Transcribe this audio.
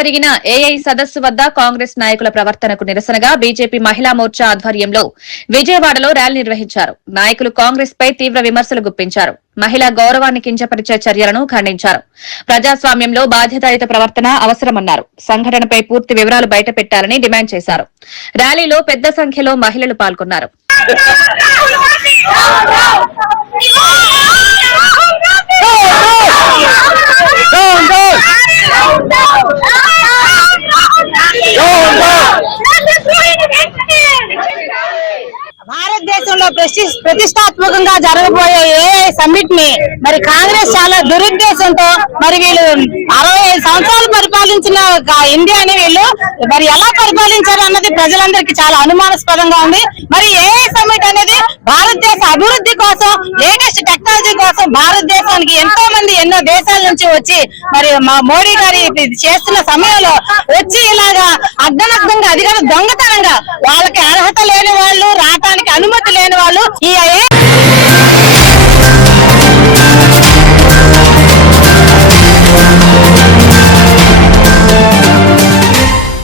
జరిగిన ఏఐ సదస్సు వద్ద కాంగ్రెస్ నాయకుల ప్రవర్తనకు నిరసనగా బీజేపీ మహిళా మోర్చా ఆధ్వర్యంలో విజయవాడలో ర్యాలీ నిర్వహించారు. నాయకులు కాంగ్రెస్ పై తీవ్ర విమర్శలు గుప్పించారు. మహిళా గౌరవాన్ని కించపరిచే చర్యలను ఖండించారు. ప్రజాస్వామ్యంలో బాధ్యతాయుత ప్రవర్తన అవసరమన్నారు. సంఘటనపై పూర్తి వివరాలు బయటపెట్టాలని డిమాండ్ చేశారు. ర్యాలీలో పెద్ద సంఖ్యలో మహిళలు పాల్గొన్నారు. భారతదేశంలో ప్రతిష్టాత్మకంగా జరగబోయే ఏఐ సమ్మిట్ ని మరి కాంగ్రెస్ చాలా దురుద్దేశంతో మరి వీళ్ళు 65 సంవత్సరాలు పరిపాలించిన ఇండియాని వీళ్ళు మరి ఎలా పరిపాలించారు అన్నది ప్రజలందరికీ చాలా అనుమానాస్పదంగా ఉంది. మరి ఏఐ సమ్మిట్ అనేది భారతదేశ అభివృద్ధి కోసం, లేటెస్ట్ టెక్నాలజీ కోసం భారతదేశానికి ఎంతో మంది ఎన్నో దేశాల నుంచి వచ్చి మరి మా మోడీ గారి చేస్తున్న సమయంలో వచ్చి ఇలాగా అర్ధనగ్నంగా అది కూడా దొంగతనంగా వాళ్ళకి అర్హత లేని వాళ్ళు, రావటానికి అనుమతి లేని వాళ్ళు ఈ